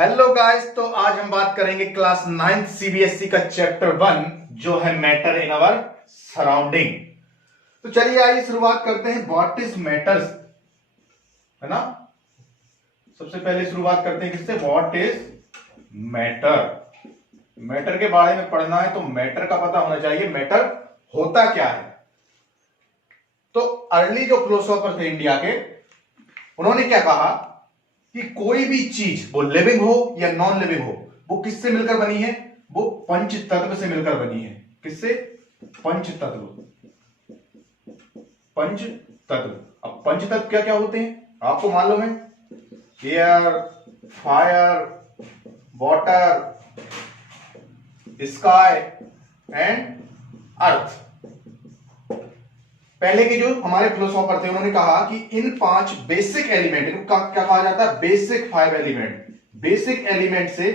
Hello guys, तो आज हम बात करेंगे क्लास 9 सीबीएसई का चैप्टर 1 जो है मैटर इन आवर सराउंडिंग। तो चलिए आइए शुरुआत करते हैं। व्हाट इज मैटर्स, है ना। सबसे पहले शुरुआत करते हैं किससे? What is matter. मैटर के बारे में पढ़ना है तो मैटर का पता होना चाहिए, मैटर होता क्या है। तो अर्ली जो फिलोसोफर थे इंडिया के, उन्होंने क्या कहा कि कोई भी चीज वो लिविंग हो या नॉन लिविंग हो, वो किससे मिलकर बनी है? वो पंच तत्व से मिलकर बनी है। किससे? पंच तत्व। पंच तत्व। अब पंच तत्व क्या क्या होते हैं आपको मालूम है? Air, fire, water, sky and earth. पहले के जो हमारे फिलोसोफर थे उन्होंने कहा कि इन 5 बेसिक एलिमेंट, इनको क्या कहा जाता है? Basic 5 element. बेसिक एलिमेंट से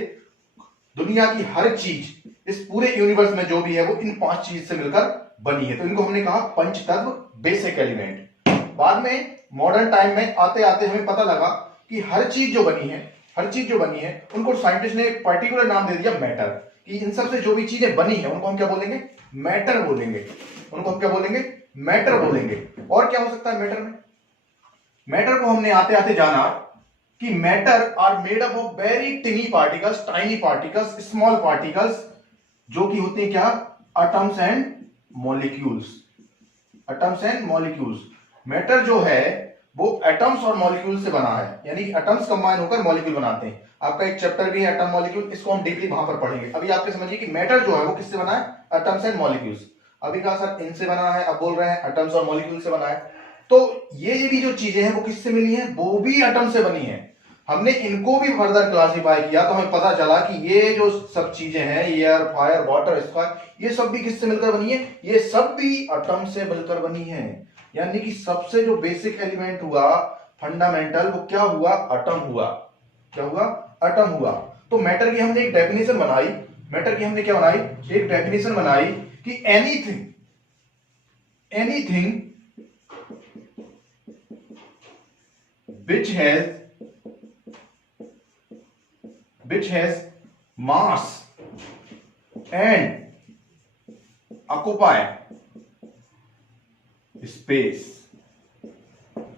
दुनिया की हर चीज, इस पूरे यूनिवर्स में जो भी है वो इन 5 चीज से मिलकर बनी है। तो इनको हमने कहा पंच तत्व, बेसिक एलिमेंट। बाद में मॉडर्न टाइम में आते आते हमें पता लगा कि हर चीज जो बनी है उनको साइंटिस्ट ने एक पर्टिकुलर नाम दे दिया, मैटर। कि इन सब से जो भी चीजें बनी है उनको हम क्या बोलेंगे? मैटर बोलेंगे। उनको हम क्या बोलेंगे? मैटर बोलेंगे। और क्या हो सकता है मैटर में? मैटर को हमने आते आते जाना कि matter are made up of very tiny particles, tiny particles, small particles, जो कि होते हैं क्या? Atoms and molecules. Atoms and molecules. Matter जो है वो एटम्स और मॉलिक्यूल से बना है, यानी एटम्स कंबाइन होकर मॉलिक्यूल बनाते हैं। आपका एक चैप्टर भी है एटम मॉलिक्यूल, इसको हम डीपली वहां पर पढ़ेंगे। अभी आपके समझिए कि मैटर जो है वो किससे बना है? Atoms and molecules. अभी कहा सर इनसे बना है, अब बोल रहे हैं एटम्स और मॉलिक्यूल से बना है। तो ये भी जो चीजें हैं वो किससे मिली हैं? वो भी एटम से बनी है। हमने इनको भी फर्दर क्लासिफाई किया तो हमें पता चला कि ये जो सब चीजें हैं, एयर, फायर, वाटर, स्काई, ये सब भी किससे मिलकर बनी है? ये सब भी एटम से मिलकर बनी है। यानी कि सबसे जो बेसिक एलिमेंट हुआ, फंडामेंटल, वो क्या हुआ? एटम हुआ। क्या हुआ? एटम हुआ। तो मैटर की हमने एक डेफिनेशन बनाई। मैटर की हमने क्या बनाई? एक डेफिनेशन बनाई कि anything which has mass and occupy space।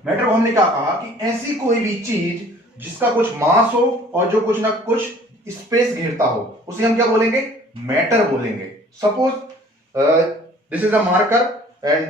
Matter को हमने क्या कहा कि ऐसी कोई भी चीज जिसका कुछ मास हो और जो कुछ ना कुछ स्पेस घेरता हो, उसे हम क्या बोलेंगे? मैटर बोलेंगे। Suppose this is a marker and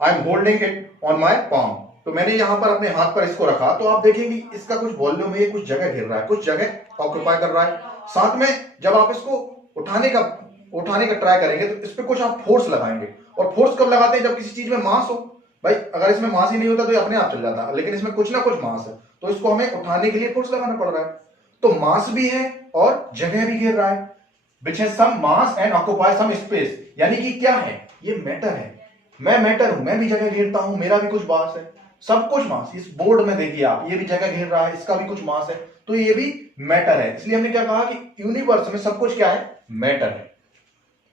I am holding it on my palm. तो मैंने यहां पर अपने हाथ पर इसको रखा, तो आप देखेंगे इसका कुछ वॉल्यूम है, कुछ जगह घेर रहा है, कुछ जगह ऑक्यूपाई कर रहा है। साथ में जब आप इसको उठाने का ट्राई करेंगे तो इस पर कुछ आप फोर्स लगाएंगे। और फोर्स कब लगाते हैं? जब किसी चीज में मास हो। भाई अगर इसमें मास ही नहीं होता तो ये अपने आप चल जाता, लेकिन इसमें कुछ ना कुछ मास है, तो इसको हमें उठाने के लिए फोर्स लगाना पड़ रहा है। तो मास भी है और जगह भी घेर रहा है, which has some mass and occupy some space। यानी कि क्या है? ये मैटर है। मैं मैटर हूं, मैं भी जगह घेरता हूं, मेरा भी कुछ मास है, सब कुछ मास। इस बोर्ड में देखिए आप, ये भी जगह घेर रहा है, इसका भी कुछ मास है, तो ये भी मैटर है। इसलिए हमने क्या कहा कि यूनिवर्स में सब कुछ क्या है? मैटर है।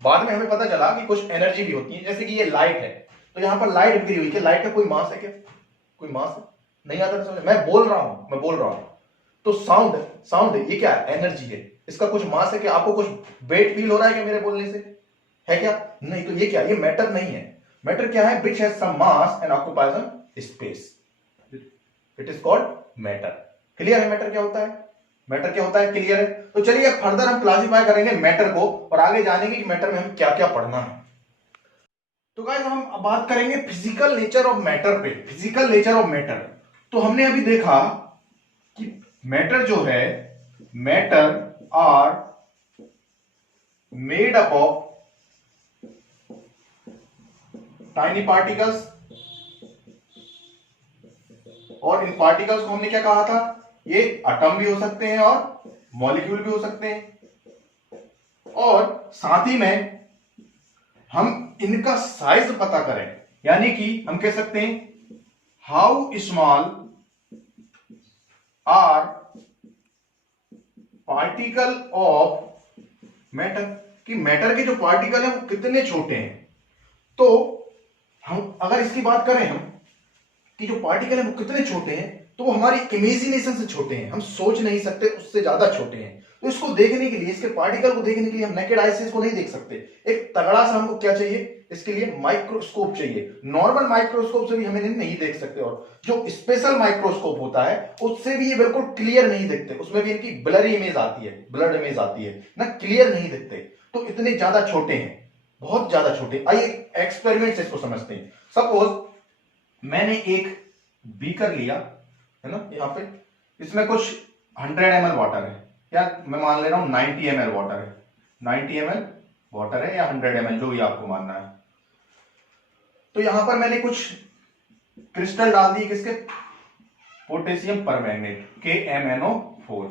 बाद में हमें पता चला कि कुछ एनर्जी भी होती है, जैसे कि ये लाइट है, तो यहां पर लाइट बिखरी हुई है, लाइट का कोई मास है क्या? कोई मास है? नहीं आता समझ? मैं बोल रहा हूं। तो साउंड ये क्या है? एनर्जी है। इसका कुछ मास है क्या? आपको कुछ वेट फील हो रहा है क्या मेरे बोलने से? है क्या? नहीं। तो ये क्या? ये मैटर नहीं है। मैटर क्या है? Which has some mass and occupies some space, it is called matter. Clear है मैटर क्या होता है? मैटर क्या होता है? क्लियर है? तो चलिए अब फर्दर हम क्लासिफाई करेंगे मैटर को और आगे जानेंगे कि मैटर में हम क्या क्या पढ़ना है। तो गाइस हम अब बात करेंगे फिजिकल नेचर ऑफ मैटर पे। फिजिकल नेचर ऑफ मैटर, तो हमने अभी देखा कि मैटर जो है, matter are made up of tiny particles, और इन पार्टिकल्स को हमने क्या कहा था? ये एटम भी हो सकते हैं और मॉलिक्यूल भी हो सकते हैं। और साथ ही में हम इनका साइज पता करें, यानी कि हम कह सकते हैं how small are particle of matter, कि मैटर के जो पार्टिकल हैं वो कितने छोटे हैं। तो हम अगर इसकी बात करें हम, कि जो पार्टिकल है वो कितने छोटे हैं, तो वो हमारी इमेजिनेशन से छोटे हैं, हम सोच नहीं सकते, उससे ज्यादा छोटे हैं। तो इसको देखने के लिए, इसके पार्टिकल को देखने के लिए हम नेकेड आई से इसको नहीं देख सकते। एक तगड़ा सा हमको क्या चाहिए, इसके लिए माइक्रोस्कोप चाहिए। नॉर्मल माइक्रोस्कोप से भी हमें नहीं देख सकते, और जो स्पेशल माइक्रोस्कोप होता है उससे भी ये बिल्कुल क्लियर नहीं दिखते, उसमें भी इनकी ब्लरी इमेज आती है, ब्लड इमेज आती है ना, क्लियर नहीं दिखते। तो इतने ज्यादा छोटे हैं, बहुत ज्यादा छोटे। आइए एक्सपेरिमेंट से इसको समझते हैं। सपोज मैंने एक बीकर लिया है ना, यहाँ पे इसमें कुछ 100 ml वाटर है, या मैं मान ले रहा हूं 90 ml वाटर है, 90 ml वाटर है या 100 ml, जो भी आपको मानना है। तो यहां पर मैंने कुछ क्रिस्टल डाल दिए, किसके, potassium permanganate, KMnO4,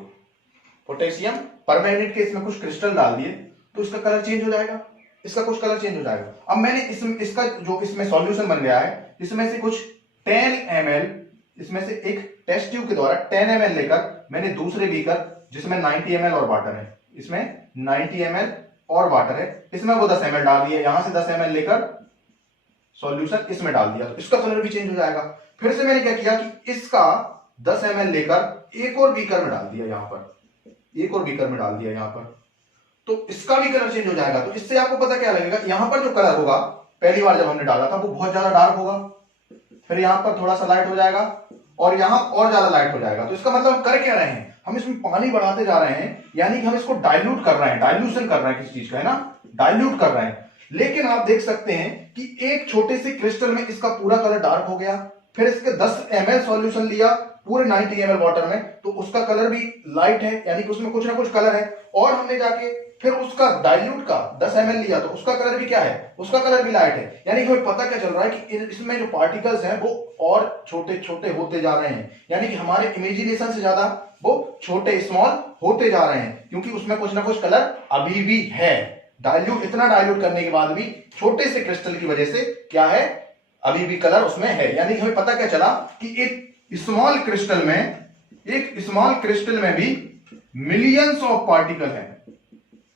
potassium permanganate के इसमें कुछ क्रिस्टल डाल दिए, तो इसका कलर चेंज हो जाएगा, इसका कुछ कलर चेंज हो जाएगा। अब मैंने इसका जो इसमें सॉल्यूशन बन गया है, इसमें से कुछ 10 ml, इसमें से एक टेस्ट ट्यूब के द्वारा 10 ml लेकर मैंने दूसरे बीकर जिसमें 90 ml और वाटर है, इसमें 90 ml और वाटर है, इसमें वो 10 ml डाल दिया, यहां से 10 ml लेकर सॉल्यूशन इसमें डाल दिया, तो इसका कलर भी चेंज हो जाएगा। फिर से मैंने क्या किया कि इसका 10 ml लेकर एक और बीकर में डाल दिया, यहां पर एक और बीकर में डाल दिया यहां पर, तो इसका भी कलर चेंज हो जाएगा। तो इससे आपको पता क्या लगेगा, यहां पर जो कलर होगा पहली बार जब हमने डाला था वो बहुत ज्यादा डार्क होगा, फिर यहां पर थोड़ा सा लाइट हो जाएगा, और यहां और ज्यादा लाइट हो जाएगा। तो इसका मतलब हम कर क्या रहे हैं, हम इसमें पानी बढ़ाते जा रहे हैं, यानी कि हम इसको डाइल्यूट कर रहे हैं, डाइल्यूशन कर रहे हैं किसी चीज का, है ना, डाइल्यूट कर रहे हैं। लेकिन आप देख सकते हैं कि एक छोटे से क्रिस्टल में इसका पूरा कलर डार्क हो गया, फिर इसके 10 ml सॉल्यूशन लिया पूरे 90 ml वाटर में, तो उसका कलर भी लाइट है, यानी कि उसमें कुछ ना कुछ कलर है। और हमने जाके फिर उसका डाइल्यूट का 10 ml लिया, तो उसका कलर भी क्या है, उसका कलर भी लाइट है। यानी कि हमें पता क्या चल रहा है कि इसमें जो पार्टिकल्स हैं वो और छोटे छोटे होते जा रहे हैं, यानी कि हमारे इमेजिनेशन से ज्यादा वो छोटे, स्मॉल होते जा रहे हैं, क्योंकि उसमें कुछ ना कुछ कलर अभी भी है। डाइल्यूट, इतना डाइल्यूट करने के बाद भी छोटे से क्रिस्टल की वजह से क्या है, अभी भी कलर उसमें है। यानी कि हमें पता क्या चला कि एक स्मॉल क्रिस्टल में भी मिलियंस ऑफ पार्टिकल हैं,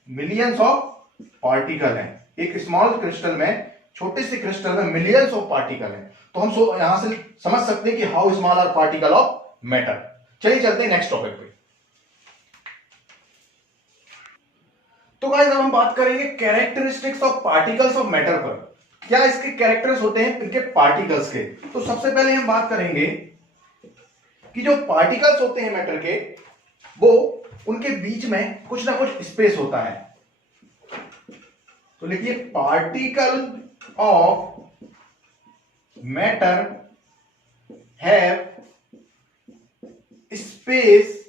मिलियंस ऑफ पार्टिकल हैं। एक स्मॉल क्रिस्टल में, छोटे से क्रिस्टल में मिलियंस ऑफ पार्टिकल हैं। तो हम यहां से समझ सकते हैं कि how small are particle of matter. चलिए चलते हैं नेक्स्ट टॉपिक पे। तो गाइस अब हम बात करेंगे characteristics of particles of matter पर। क्या इसके कैरेक्टर्स होते हैं इनके पार्टिकल्स के। तो सबसे पहले हम बात करेंगे कि जो पार्टिकल्स होते हैं मैटर के, वो उनके बीच में कुछ ना कुछ स्पेस होता है। तो लिखिए particle of matter have space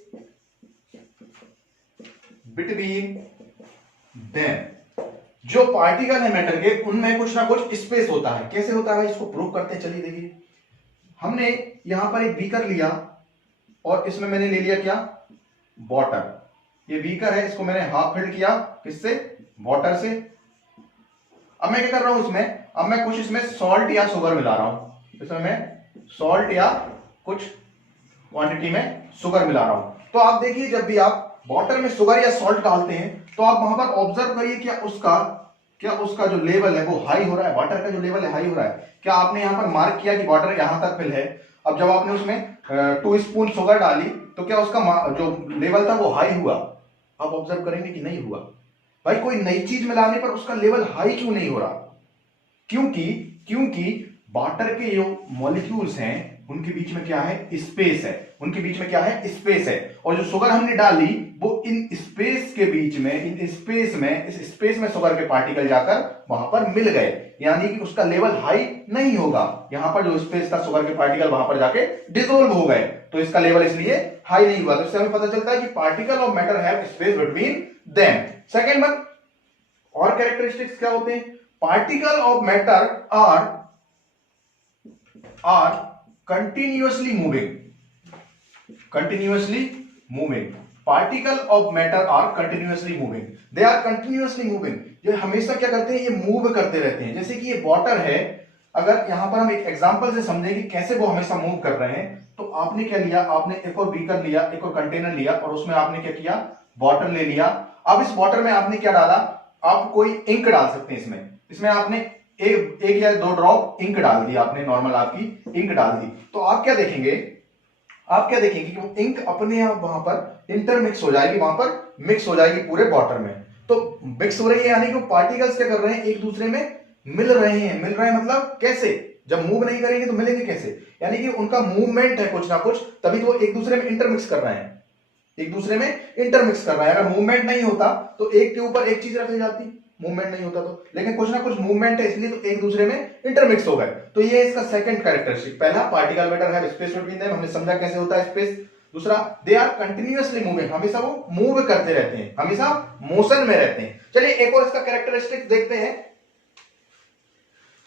between them. जो पार्टिकल है मैटर के, उनमें कुछ ना कुछ स्पेस होता है। कैसे होता है भाई, इसको प्रूव करते हैं। चलिए देखिए, हमने यहां पर एक बीकर लिया और इसमें मैंने ले लिया क्या, वाटर। ये बीकर है, इसको मैंने हाफ फिल किया, किससे, वाटर से। अब मैं क्या कर रहा हूं इसमें, अब मैं कुछ इसमें सॉल्ट या शुगर मिला रहा हूं, इसमें मैं सॉल्ट या कुछ क्वांटिटी में शुगर मिला रहा हूं। तो आप देखिए, जब भी आप वाटर में शुगर या सॉल्ट डालते हैं तो आप वहां पर ऑब्जर्व करिए क्या उसका जो लेवल है वो हाई हो रहा है, वाटर का जो लेवल है हाई हो रहा है। क्या आपने यहां पर मार्क किया कि वाटर यहां तक फिल है। अब जब आपने उसमें 2 स्पून शुगर डाली तो क्या उसका जो लेवल था वो हाई हुआ। आप ऑब्जर्व करेंगे कि नहीं हुआ। भाई कोई नई चीज मिलाने पर उसका लेवल हाई क्यों नहीं हो रहा, क्योंकि वाटर के जो मॉलिक्यूल्स हैं उनके बीच में क्या है, स्पेस है। उनके बीच में क्या है, स्पेस है। और जो शुगर हमने डाली वो इन स्पेस के बीच में, इस स्पेस में शुगर के पार्टिकल जाकर वहां पर मिल गए, यानी कि उसका लेवल हाई नहीं होगा। यहां पर जो स्पेस था, शुगर के पार्टिकल वहां पर जाके डिसोल्व हो गए, तो इसका लेवल इसलिए हाई नहीं हुआ। तो इससे हमें पता चलता है कि particle of matter have space between them. Second one, और कैरेक्टरिस्टिक्स क्या होते हैं, particle of matter are continuously moving. Particle of matter are continuously moving. They are continuously moving. ये हमेशा क्या करते हैं, ये मूव करते रहते हैं। जैसे कि ये वाटर है, अगर यहां पर हम एक एग्जांपल से समझें कि कैसे वो हमेशा मूव कर रहे हैं, तो आपने क्या लिया, आपने एक और बीकर लिया, एक और कंटेनर लिया, और उसमें आपने क्या किया, वाटर ले लिया। अब इस वाटर में आपने क्या डाला, आप कोई इंक डाल सकते हैं इसमें आपने एक या दो ड्रॉप इंक डाल दी आपने, नॉर्मल आपकी इंक डाल दी, तो आप क्या देखेंगे कि वो इंक अपने आप वहां पर इंटरमिक्स हो जाएगी, वहां पर मिक्स हो जाएगी पूरे वाटर में। तो मिक्स हो रही है यानी कि पार्टिकल्स क्या कर रहे हैं, एक दूसरे में मिल रहे हैं मतलब कैसे, जब मूव नहीं करेंगे तो मिलेंगे कैसे, यानी कि उनका मूवमेंट है कुछ ना कुछ, तभी तो वो एक दूसरे में इंटरमिक्स कर रहे हैं, अगर मूवमेंट नहीं होता तो एक के ऊपर एक चीज रख ली जाती, मूवमेंट नहीं होता तो, लेकिन कुछ ना कुछ मूवमेंट है इसलिए तो एक दूसरे में इंटरमिक्स हो गए। तो ये इसका सेकंड कैरेक्टरिस्टिक, पहला particle matter have space between them, हमने समझा कैसे होता है स्पेस। दूसरा, दे आर कंटिन्यूअसली मूविंग, हमेशा वो मूव करते रहते हैं, हमेशा मोशन में रहते हैं। चलिए एक और इसका कैरेक्टरिस्टिक देखते हैं,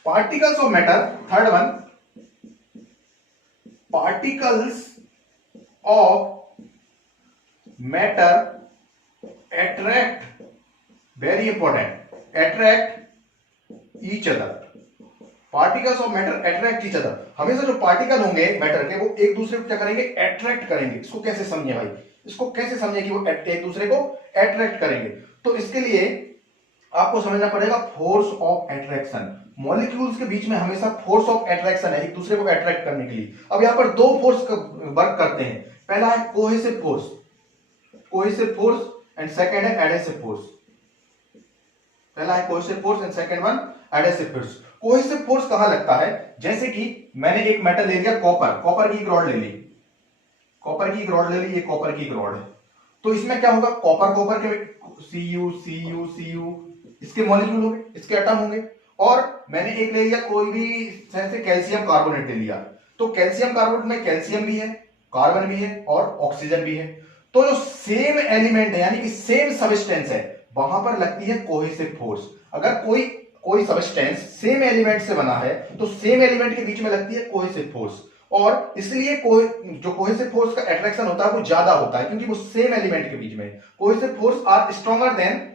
particles of matter, third one, particles of matter attract, very important, attract each other, particles of matter attract each other, हमेशा जो पार्टिकल होंगे मैटर के वो एक दूसरे को क्या करेंगे, अट्रैक्ट करेंगे। इसको कैसे समझे भाई, इसको कैसे समझे कि वो एक दूसरे को अट्रैक्ट करेंगे, तो इसके लिए आपको समझना पड़ेगा फोर्स ऑफ अट्रैक्शन, मॉलिक्यूल्स के बीच में हमेशा फोर्स ऑफ अट्रैक्शन है एक दूसरे को अट्रैक्ट करने के लिए। अब यहां पर दो फोर्स वर्क करते हैं, पहला है कोहेसिव फोर्स एंड सेकंड है एडहेसिव फोर्स, पहला है cohesive force and second one adhesive force. Cohesive force कहां लगता है, जैसे कि मैंने एक मेटल ले लिया कॉपर की एक रॉड ले ली, ये कॉपर की एक रॉड है, तो इसमें क्या होगा, कॉपर के Cu इसके मॉलिक्यूल होंगे, इसके एटम होंगे, और मैंने एक ले लिया कोई भी जैसे कैल्शियम कार्बोनेट ले लिया, तो कैल्शियम कार्बोनेट में कैल्शियम भी है, कार्बन भी है और ऑक्सीजन भी है, तो जो सेम एलिमेंट है यानी कि सेम सबस्टेंस है वहां पर लगती है कोहेसिव फोर्स। अगर कोई सबस्टेंस सेम एलिमेंट से बना है तो सेम एलिमेंट के बीच में लगती है कोहेसिव फोर्स, और इसलिए जो कोहेसिव फोर्स का अट्रैक्शन होता है वो ज्यादा होता है क्योंकि वो सेम एलिमेंट के बीच में। Cohesive force are stronger than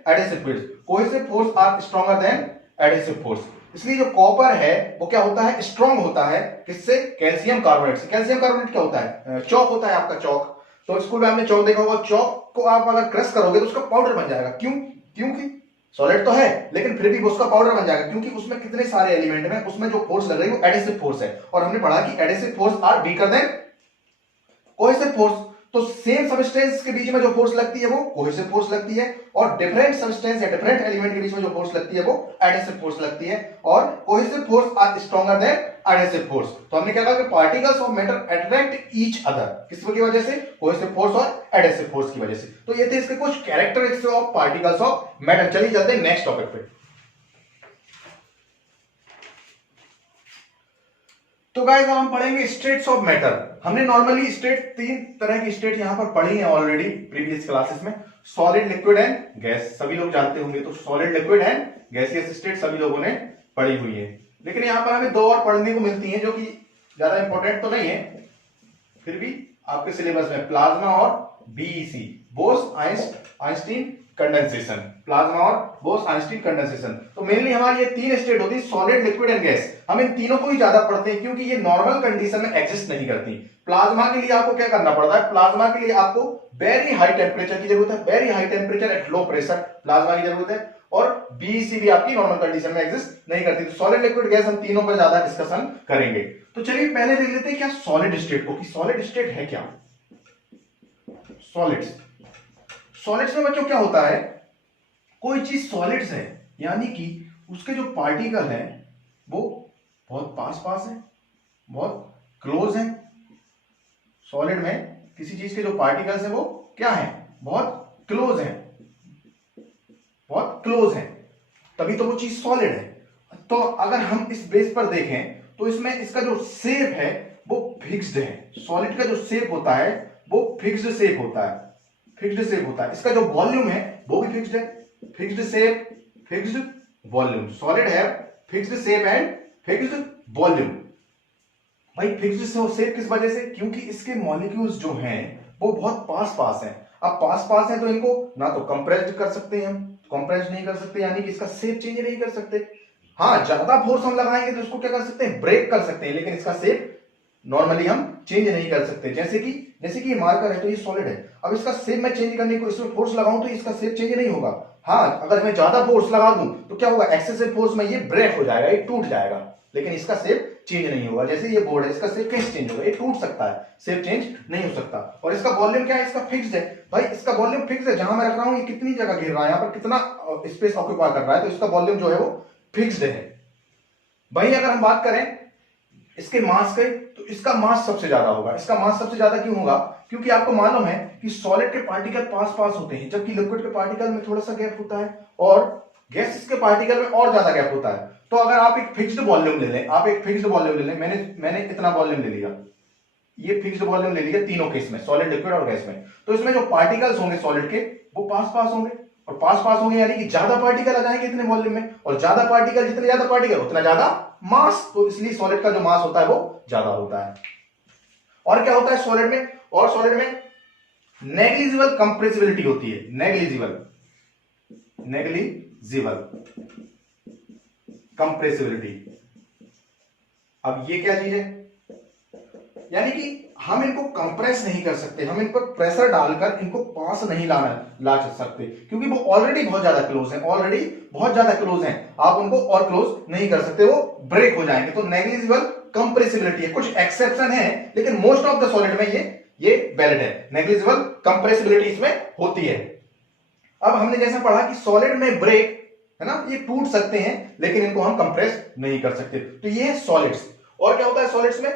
adhesive force, इसलिए जो कॉपर है वो क्या होता है, स्ट्रॉन्ग होता है, किससे, कैल्शियम कार्बोनेट से। कैल्शियम कार्बोनेट क्या होता है, चौक होता है आपका, चौक, तो स्कूल में आपने चौक देखा होगा, चौक को आप अगर क्रश करोगे तो उसका पाउडर बन जाएगा, क्योंकि सॉलिड तो है लेकिन फिर भी उसका पाउडर बन जाएगा, क्योंकि उसमें कितने सारे एलिमेंट में उसमें जो फोर्स लग रही है वो एडहेसिव फोर्स है, और हमने पढ़ा कि adhesive force are weaker than cohesive force. तो सेम सबस्टेंस के बीच में जो फोर्स लगती है वो कोहेसिव फोर्स लगती है, और डिफरेंट सबस्टेंस या डिफरेंट एलिमेंट के बीच में जो फोर्स लगती है वो एडहेसिव फोर्स लगती है, और cohesive force are stronger than adhesive force. तो हमने क्या कहा कि particles of matter attract each other, किसकी वजह से, कोहेसिव फोर्स और एडहेसिव फोर्स की वजह से। तो ये थे इसके कुछ characteristics of particles of matter. चलिए चलते हैं नेक्स्ट टॉपिक पे। तो गाइस हम पढ़ेंगे स्टेट्स ऑफ मैटर। हमने नॉर्मली तीन तरह की स्टेट यहां पर पढ़ी है ऑलरेडी प्रीवियस क्लासेस में, सॉलिड, लिक्विड एंड गैस, सभी लोग जानते होंगे। तो solid, liquid and gaseous state सभी लोगों ने पढ़ी हुई है, लेकिन यहां पर हमें दो और पढ़ने को मिलती हैं जो कि ज्यादा इंपॉर्टेंट तो नहीं है, फिर भी आपके सिलेबस में, प्लाज्मा और बीईसी, बोस-आइंस्टीन कंडेंसेशन, प्लाज्मा और बोस-आइंस्टीन कंडेंसेशन। तो मेनली हमारी ये तीन स्टेट होती है, सॉलिड, लिक्विड एंड गैस। हम इन तीनों को ही ज्यादा पढ़ते हैं क्योंकि ये नॉर्मल कंडीशन में एग्जिस्ट नहीं करती। प्लाज्मा के लिए आपको क्या करना पड़ता है, प्लाज्मा के लिए आपको वेरी हाई टेम्परेचर की जरूरत है, very high temperature at low pressure plasma की जरूरत है, और बीईसी भी आपकी नॉर्मल कंडीशन में एग्जिस्ट नहीं करती। तो सॉलिड, लिक्विड, गैस हम तीनों पर ज्यादा डिस्कशन करेंगे। तो चलिए पहले देख लेते हैं क्या सॉलिड स्टेट को, कि सॉलिड स्टेट है क्या। सॉलिड्स में बच्चों क्या होता है, कोई चीज सॉलिड्स है यानी कि उसके जो पार्टिकल है वो बहुत पास है, बहुत क्लोज है। सॉलिड में किसी चीज के जो पार्टिकल्स है वो क्या है, बहुत क्लोज है, तभी तो वो चीज सॉलिड है। तो अगर हम इस बेस पर देखें तो इसमें इसका जो शेप है वो फिक्स्ड है। सॉलिड का जो शेप होता है वो फिक्स्ड शेप होता है, इसका जो वॉल्यूम है वो भी फिक्स्ड है, fixed shape, fixed volume. Solid है fixed shape and fixed volume. भाई फिक्स्ड शेप किस वजह से, क्योंकि इसके मॉलिक्यूल्स जो हैं वो बहुत पास हैं। अब पास है तो इनको ना तो कंप्रेस्ड कर सकते हैं, हम कंप्रेस नहीं कर सकते, यानी कि इसका शेप चेंज नहीं कर सकते। हाँ, ज्यादा फोर्स हम लगाएंगे तो इसको क्या कर सकते हैं, ब्रेक कर सकते हैं, लेकिन इसका शेप नॉर्मली हम चेंज नहीं कर सकते। जैसे कि जैसे कि ये मार्कर है तो ये सॉलिड है, अब इसका शेप मैं चेंज करने को इसमें फोर्स लगाऊं तो इसका शेप चेंज नहीं होगा। हाँ, अगर मैं ज्यादा फोर्स लगा दूं तो क्या होगा, एक्सेसिव फोर्स में ये ब्रेक हो जाएगा, ये टूट जाएगा, लेकिन इसका शेप चेंज नहीं होगा। जैसे ये बोर्ड है, इसका शेप कैसे चेंज होगा, ये टूट सकता है, शेप चेंज नहीं हो सकता। और इसका वॉल्यूम क्या है, इसका फिक्स्ड है भाई, इसका वॉल्यूम फिक्स है, जहां मैं रख रहा हूं ये कितनी जगह घेर रहा है, यहाँ पर कितना स्पेस ऑक्यूपाई कर रहा है, तो इसका वॉल्यूम जो है वो फिक्स्ड है। भाई अगर हम बात करें इसके मास के, तो इसका मास सबसे ज्यादा होगा। इसका मास सबसे ज्यादा क्यों होगा, क्योंकि आपको मालूम है कि सॉलिड के पार्टिकल पास पास होते हैं, जबकि लिक्विड के पार्टिकल में थोड़ा सा गैप होता है, और गैसेस के पार्टिकल में और ज्यादा गैप होता है। तो अगर आप एक फिक्स्ड वॉल्यूम ले लें, आप एक फिक्स्ड वॉल्यूम ले लें, मैंने इतना वॉल्यूम ले लिया, ये फिक्स्ड वॉल्यूम ले लिया तीनों केस में, सॉलिड, लिक्विड और गैस में, तो इसमें जो पार्टिकल्स होंगे सॉलिड के वो पास पास होंगे, और पास पास होंगे यानी कि ज्यादा पार्टिकल आ जाएंगे इतने वॉल्यूम में, और ज्यादा पार्टिकल, जितने ज्यादा पार्टिकल उतना ज्यादा मास, तो इसलिए सॉलिड का जो मास होता है वो ज्यादा होता है। और क्या होता है सॉलिड में, और सॉलिड में नेग्लिजिबल कंप्रेसिबिलिटी होती है, नेग्लिजिबल कंप्रेसिबिलिटी। अब ये क्या चीज है, यानी कि हम इनको कंप्रेस नहीं कर सकते, हम इन पर प्रेशर डालकर इनको पास नहीं ला सकते, क्योंकि वो ऑलरेडी बहुत ज्यादा क्लोज हैं, ऑलरेडी बहुत ज्यादा क्लोज हैं, आप उनको और क्लोज नहीं कर सकते, वो ब्रेक हो जाएंगे। तो नेग्लिजिबल कंप्रेसिबिलिटी है, कुछ एक्सेप्शन है, लेकिन मोस्ट ऑफ द सॉलिड में ये वैलिड है, नेग्लिजिबल कंप्रेसिबिलिटी इसमें होती है। अब हमने जैसा पढ़ा कि सॉलिड में ब्रेक है ना, ये टूट सकते हैं लेकिन इनको हम कंप्रेस नहीं कर सकते, तो ये है सॉलिड्स। और क्या होता है सॉलिड्स में,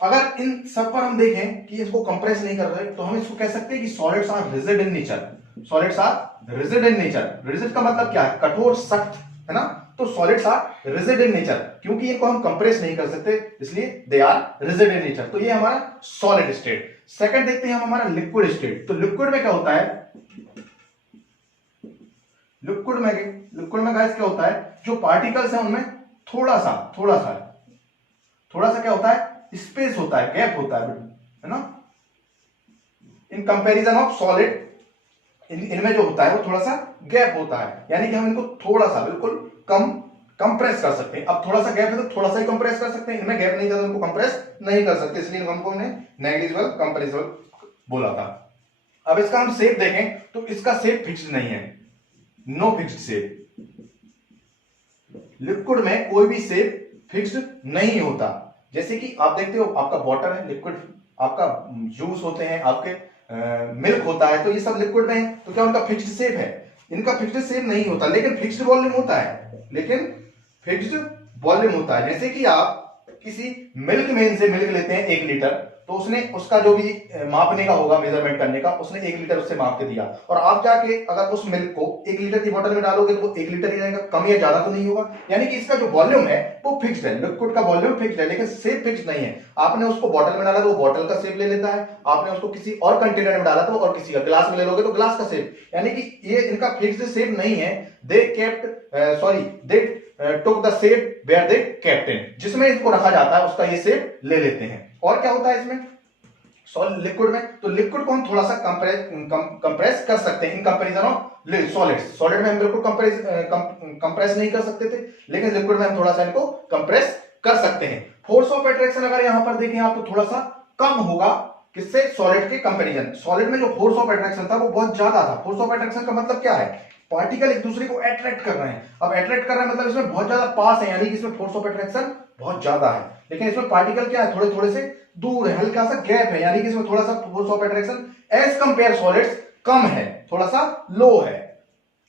अगर इन सब पर हम देखें कि इसको कंप्रेस नहीं कर रहे, तो हम इसको कह सकते हैं कि solids are rigid in nature, solids are rigid in nature. Rigid का मतलब क्या है, कठोर, सख्त, है ना, तो solids are rigid in nature, क्योंकि इनको हम कंप्रेस नहीं कर सकते इसलिए they are rigid in nature. तो ये हमारा सॉलिड स्टेट। सेकंड देखते हैं हम हमारा लिक्विड स्टेट। तो लिक्विड में क्या होता है, लिक्विड में गाइस क्या होता है, जो पार्टिकल्स हैं उनमें थोड़ा सा क्या होता है, स्पेस होता है, गैप होता है ना, इन कंपैरिजन ऑफ सॉलिड, इनमें जो होता है वो थोड़ा सा गैप होता है, यानी कि हम इनको थोड़ा सा बिल्कुल कम कंप्रेस कर सकते हैं। अब थोड़ा सा गैप है तो थोड़ा सा ही कंप्रेस कर सकते हैं, इनमें गैप नहीं था तो इनको कंप्रेस नहीं कर सकते, इसलिए हमको नेग्लिजिबल कंप्रेसिबल बोला था। अब इसका हम शेप देखें तो इसका शेप फिक्स्ड नहीं है, नो फिक्स्ड शेप। लिक्विड में कोई भी शेप फिक्स्ड नहीं होता। जैसे कि आप देखते हो आपका वाटर है लिक्विड, आपका जूस होते हैं, आपके मिल्क होता है, तो ये सब लिक्विड में है, तो क्या उनका फिक्स्ड शेप है, इनका फिक्स्ड शेप नहीं होता, लेकिन फिक्स्ड वॉल्यूम होता है, जैसे कि आप किसी मिल्क मैन से मिल्क लेते हैं 1 लीटर, तो उसने उसका जो भी मापने का होगा, मेजरमेंट करने का, उसने 1 लीटर उससे माप के दिया, और आप जाके अगर उस मिल्क को 1 लीटर की बोतल में डालोगे तो वो 1 लीटर ही रहेगा, कम या ज्यादा तो नहीं होगा। यानी कि इसका जो वॉल्यूम है वो फिक्स्ड है, लिक्विड का वॉल्यूम फिक्स्ड है, लेकिन शेप फिक्स्ड नहीं है। आपने उसको बोतल में डाला तो वो बोतल का शेप ले लेता है, आपने उसको किसी और कंटेनर में डाला तो और किसी का, ग्लास में ले लोगे तो ग्लास का शेप, यानी कि ये इनका फिक्स्ड शेप नहीं है। They took the shape where they kept in, जिसमें इसको रखा जाता है उसका ये शेप ले लेते हैं। और क्या होता है इसमें लिक्विड में, तो लिक्विड को हम थोड़ा सा कंप्रेस कर सकते हैं in comparison of solids. Solid में हम बिल्कुल कंप्रेस नहीं कर सकते थे, लेकिन लिक्विड में हम थोड़ा सा इनको कंप्रेस कर सकते हैं। फोर्स ऑफ अट्रैक्शन अगर यहां पर देखें आप तो थोड़ा सा कम होगा, किससे, सॉलिड के कंपैरिजन। सॉलिड में जो फोर्स ऑफ अट्रैक्शन था वो बहुत ज्यादा था। फोर्स ऑफ अट्रैक्शन का मतलब क्या है, पार्टिकल एक दूसरे को अट्रैक्ट कर रहे हैं। अब अट्रैक्ट कर रहे हैं मतलब इसमें बहुत ज्यादा पास है, यानी कि इसमें फोर्स ऑफ अट्रैक्शन बहुत ज्यादा है, लेकिन इसमें पार्टिकल क्या है, थोड़े थोड़े से दूर है, हल्का सा गैप है, यानी कि इसमें थोड़ा सा force of attraction as compare solids कम है, थोड़ा सा लो है।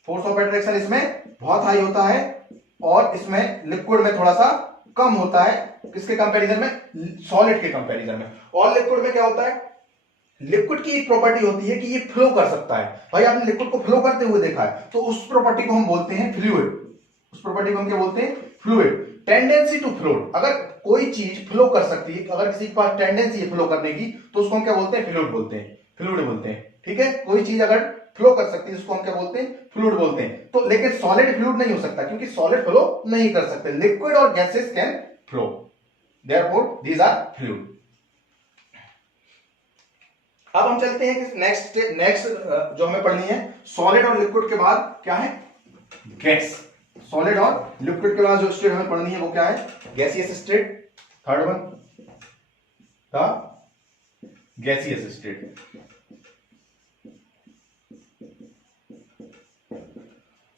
फोर्स ऑफ अट्रैक्शन इसमें बहुत हाई होता है और इसमें लिक्विड में थोड़ा सा कम होता है, किसके कंपैरिजन में, सॉलिड के कंपैरिजन में। और लिक्विड में क्या होता है, लिक्विड की एक प्रॉपर्टी होती है कि ये फ्लो कर सकता है। भाई आपने लिक्विड को फ्लो करते हुए देखा है, तो उस प्रॉपर्टी को हम बोलते हैं फ्लूइड, उस प्रॉपर्टी को हम क्या बोलते हैं, फ्लूइड। टेंडेंसी टू फ्लो, अगर कोई चीज फ्लो कर सकती है, अगर किसी के पास टेंडेंसी है फ्लो करने की, तो उसको हम क्या बोलते हैं, फ्लूइड बोलते हैं। ठीक है, कोई चीज अगर फ्लो कर सकती है उसको हम क्या बोलते हैं, फ्लूइड बोलते हैं। तो लेकिन सॉलिड फ्लूइड नहीं हो सकता, क्योंकि सॉलिड फ्लो नहीं कर सकते। लिक्विड और gases can flow, therefore these are fluid. अब हम चलते हैं कि नेक्स्ट जो हमें पढ़नी है, सॉलिड और लिक्विड के बाद क्या है, गैस। सॉलिड और लिक्विड के बाद जो स्टेट हमें पढ़नी है वो क्या है, gaseous state. Third one, the gaseous state.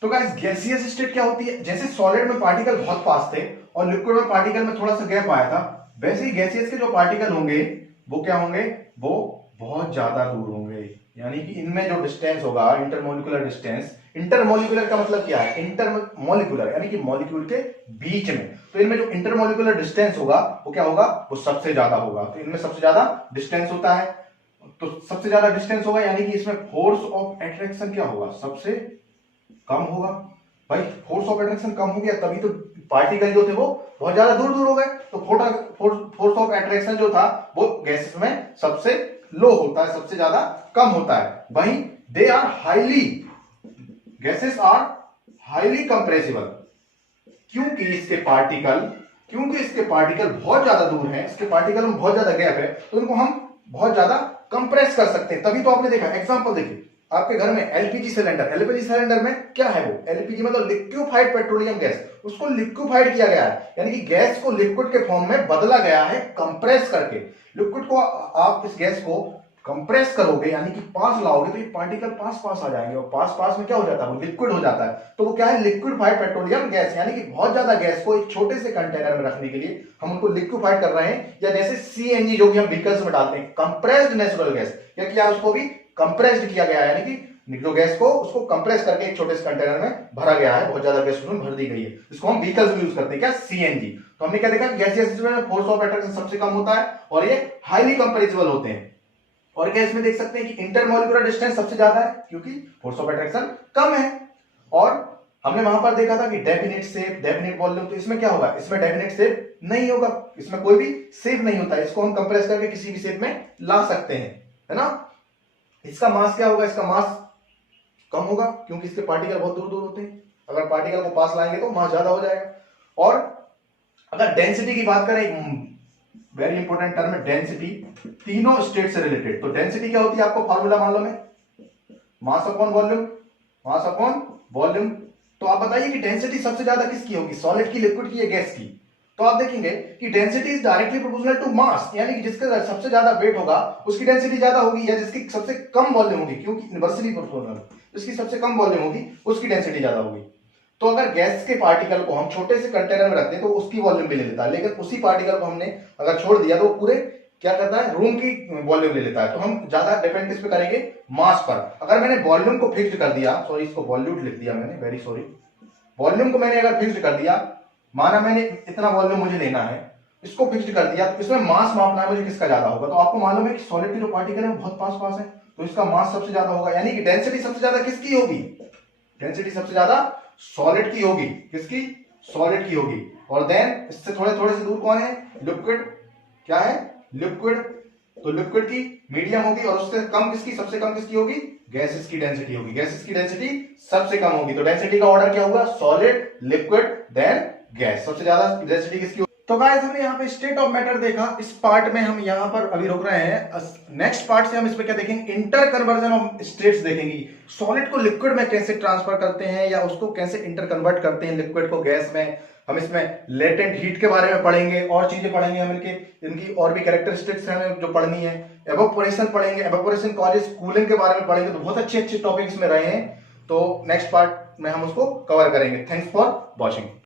तो गाइस गैसियस स्टेट क्या होती है? जैसे सॉलिड में पार्टिकल बहुत पास थे और लिक्विड में पार्टिकल में थोड़ा सा गैप आया था, वैसे ही गैसियस के जो पार्टिकल होंगे वो क्या होंगे? वो बहुत ज्यादा दूर होंगे, यानी कि इनमें जो डिस्टेंस होगा, इंटरमोलिकुलर डिस्टेंस, इंटरमोलिकुलर का मतलब क्या है? इंटरमोलिकुलर यानी कि मॉलिक्यूल के बीच में, तो इनमें जो इंटरमोलिकुलर डिस्टेंस होगा वो क्या होगा? वो सबसे ज्यादा होगा। तो इनमें सबसे ज्यादा डिस्टेंस होता है, तो सबसे ज्यादा डिस्टेंस होगा यानी कि इसमें फोर्स ऑफ अट्रैक्शन क्या होगा? सबसे कम होगा। भाई फोर्स ऑफ अट्रैक्शन कम हो गया तभी तो पार्टिकल जो थे वो बहुत ज्यादा दूर दूर हो गए। तो फोर्स ऑफ अट्रैक्शन जो था वो गैसेस में सबसे लो होता है, सबसे ज्यादा कम होता है। वहीं they are highly, gases are highly compressible, क्योंकि इसके पार्टिकल बहुत ज्यादा दूर हैं, इसके पार्टिकल में बहुत ज्यादा गैप है, तो इनको हम बहुत ज्यादा कंप्रेस कर सकते हैं। तभी तो आपने देखा, एग्जांपल देखिए, आपके घर में एलपीजी सिलेंडर में क्या है? वो एलपीजी मतलब लिक्विफाइड पेट्रोलियम गैस, उसको लिक्विफाइड किया गया है, यानी कि गैस को लिक्विड के फॉर्म में बदला गया है कंप्रेस करके। लिक्विड को आप इस गैस को कंप्रेस करोगे यानी कि पास लाओगे तो ये पार्टिकल पास पास आ जाएंगे, और पास पास में क्या हो जाता है? वो लिक्विड हो जाता है। तो वो क्या है? लिक्विफाइड पेट्रोलियम गैस, यानी कि बहुत ज्यादा गैस को एक छोटे से कंटेनर में रखने के लिए हम उनको लिक्विफाइड कर रहे हैं। या जैसे सीएनजी जो कि हम व्हीकल्स में डालते हैं, कंप्रेस्ड नेचुरल गैस, या क्या उसको भी कंप्रेस्ड किया गया है, यानी कि जो गैस को उसको कंप्रेस करके एक छोटे से कंटेनर में भरा गया है, बहुत ज्यादा गैस उसमें भर दी गई है, जिसको हम व्हीकल्स में यूज करते हैं, क्या? सीएनजी। तो हमने क्या देखा? गैसियस में फोर्स ऑफ अट्रैक्शन सबसे कम होता है और ये हाईली कंप्रेसिबल होते हैं। और क्या इसमें देख सकते हैं कि इंटरमोलिकुलर डिस्टेंस सबसे ज्यादा है, क्योंकि फोर्स ऑफ अट्रैक्शन कम है। और हमने वहां पर देखा था कि डेफिनेट शेप, डेफिनेट वॉल्यूम, तो इसमें क्या होगा? इसमें डेफिनेट शेप नहीं होगा, इसमें कोई भी शेप नहीं होता, इसको हम कंप्रेस करके किसी भी शेप में ला सकते हैं, है ना। इसका मास क्या होगा? इसका मास कम होगा, क्योंकि इसके पार्टिकल बहुत दूर दूर होते हैं। अगर पार्टिकल को पास लाएंगे तो मास ज्यादा हो जाएगा। और अगर डेंसिटी की बात करें, वेरी इंपॉर्टेंट टर्म है डेंसिटी, तीनों स्टेट से रिलेटेड। तो डेंसिटी क्या होती है? आपको फॉर्मूला मालूम है, mass upon volume, mass upon volume. तो आप बताइए कि डेंसिटी सबसे ज्यादा किसकी होगी? सॉलिड की, लिक्विड की, या गैस की? तो आप देखेंगे कि density is directly proportional to mass, यानी कि जिसका सबसे ज्यादा वेट होगा उसकी डेंसिटी ज्यादा होगी, या जिसकी सबसे कम वॉल्यूम होगी, क्योंकि इनवर्सली प्रोपोर्शनल, जिसकी सबसे कम वॉल्यूम होगी उसकी डेंसिटी ज्यादा होगी। तो अगर गैस के पार्टिकल को हम छोटे से कंटेनर में रखते हैं तो उसकी वॉल्यूम भी ले लेता है, लेकिन उसी पार्टिकल को हमने अगर छोड़ दिया तो पूरे क्या करता है? रूम की वॉल्यूम ले लेता है। तो हम ज्यादा डिपेंड किस पे करेंगे? मास पर। अगर मैंने वॉल्यूम को फिक्स्ड कर दिया, सॉरी इसको वॉल्यूट लिख दिया मैंने, वेरी सॉरी, वॉल्यूम को मैंने अगर फिक्स्ड कर दिया, माना मैंने इतना वॉल्यूम मुझे लेना है, इसको फिक्स्ड कर दिया, तो इसमें मास मापना है मुझे किसका ज्यादा होगा। तो आपको मालूम है कि सॉलिड के जो पार्टिकल है वो बहुत पास पास है, तो इसका मास सबसे ज्यादा होगा, यानी कि डेंसिटी सबसे ज्यादा किसकी होगी? डेंसिटी सबसे ज्यादा सॉलिड की होगी। किसकी? सॉलिड की होगी। और देन इससे थोड़े थोड़े से दूर कौन है? लिक्विड। क्या है? लिक्विड। तो लिक्विड की मीडियम होगी, और उससे कम किसकी? सबसे कम किसकी होगी? गैसेस की डेंसिटी होगी। गैसेस की डेंसिटी सबसे कम होगी। तो डेंसिटी का ऑर्डर क्या होगा? Solid, liquid, then gas. सबसे ज्यादा डेंसिटी किसकी? तो गाइस हमने यहाँ पे स्टेट ऑफ मैटर देखा, इस पार्ट में हम यहाँ पर अभी रुक रहे हैं। नेक्स्ट पार्ट से हम इसमें क्या देखेंगे? इंटर कन्वर्जन ऑफ स्टेट्स देखेंगे। सॉलिड को लिक्विड में कैसे ट्रांसफर करते हैं, या उसको कैसे इंटर कन्वर्ट करते हैं लिक्विड को गैस में। हम इसमें लेटेंट हीट के बारे में पढ़ेंगे, और चीजें पढ़ेंगे हम इनकी और भी कैरेक्टरिस्टिक्स हैं जो पढ़नी है। एवापोरेशन पढ़ेंगे, एवापोरेशन कॉजेस, कूलिंग के बारे में पढ़ेंगे। तो बहुत अच्छे अच्छे टॉपिक्स में रहे हैं, तो नेक्स्ट पार्ट में हम उसको कवर करेंगे। Thanks for watching.